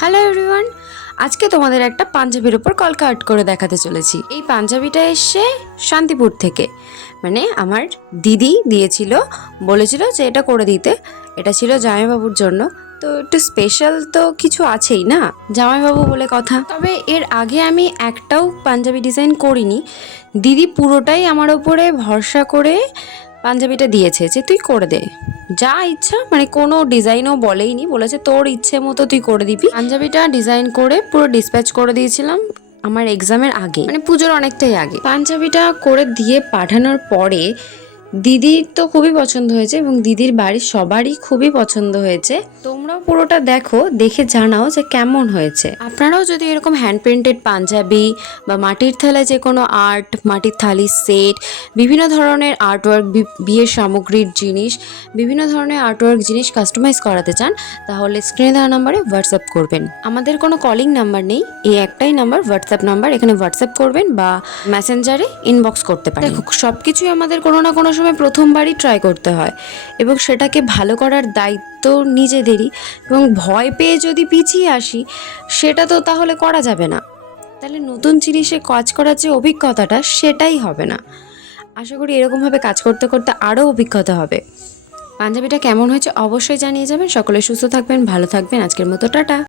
Hello everyone, আজকে তোমাদের একটা পাঞ্জাবির উপর কলকা আর্ট করে দেখাতে চলেছি। এই পাঞ্জাবিটা এসছে শান্তিপুর থেকে, মানে আমার দিদি দিয়েছিল, বলেছিল যে এটা করে দিতে। এটা ছিল জামাইবাবুর জন্য, তো একটু স্পেশাল তো কিছু আছেই না, জামাইবাবু বলে কথা। তবে এর আগে আমি একটাও পাঞ্জাবি ডিজাইন করিনি। দিদি পুরোটাই আমার ওপরে ভরসা করে পাঞ্জাবিটা দিয়েছে যে তুই করে দে, যা ইচ্ছা, মানে কোনো ডিজাইনও বলেইনি, বলেছে তোর ইচ্ছে মতো তুই করে দিবি। পাঞ্জাবিটা ডিজাইন করে পুরো ডিসপ্যাচ করে দিয়েছিলাম আমার এক্সামের আগে, মানে পুজোর অনেকটাই আগে। পাঞ্জাবিটা করে দিয়ে পাঠানোর পরে দিদির তো খুবই পছন্দ হয়েছে এবং দিদির বাড়ির সবারই খুবই পছন্দ হয়েছে। তোমরাও পুরোটা দেখো, দেখে জানাও যে কেমন হয়েছে। আপনারাও যদি এরকম হ্যান্ড প্রিন্টেড পাঞ্জাবি বা মাটির থালায় যে কোনো আর্ট, মাটির থালি সেট, বিভিন্ন ধরনের আর্টওয়ার্ক, বিয়ের সামগ্রীর জিনিস, বিভিন্ন ধরনের আর্টওয়ার্ক জিনিস কাস্টমাইজ করাতে চান, তাহলে স্ক্রিনে দেওয়া নাম্বারে হোয়াটসঅ্যাপ করবেন। আমাদের কোনো কলিং নাম্বার নেই, এই একটাই নাম্বার হোয়াটসঅ্যাপ নাম্বার, এখানে হোয়াটসঅ্যাপ করবেন বা মেসেঞ্জারে ইনবক্স করতে পারেন। দেখো, সব কিছুই আমাদের কোনো না কোনো সময় প্রথমবারই ট্রাই করতে হয় এবং সেটাকে ভালো করার দায়িত্ব নিজেদেরই। এবং ভয় পেয়ে যদি পিছিয়ে আসি, সেটা তো তাহলে করা যাবে না। তাহলে নতুন জিনিসে কাজ করার যে অভিজ্ঞতাটা, সেটাই হবে না। আশা করি এরকমভাবে কাজ করতে করতে আরও অভিজ্ঞতা হবে। পাঞ্জাবিটা কেমন হয়েছে অবশ্যই জানিয়ে যাবেন। সকলে সুস্থ থাকবেন, ভালো থাকবেন। আজকের মতো টাটা।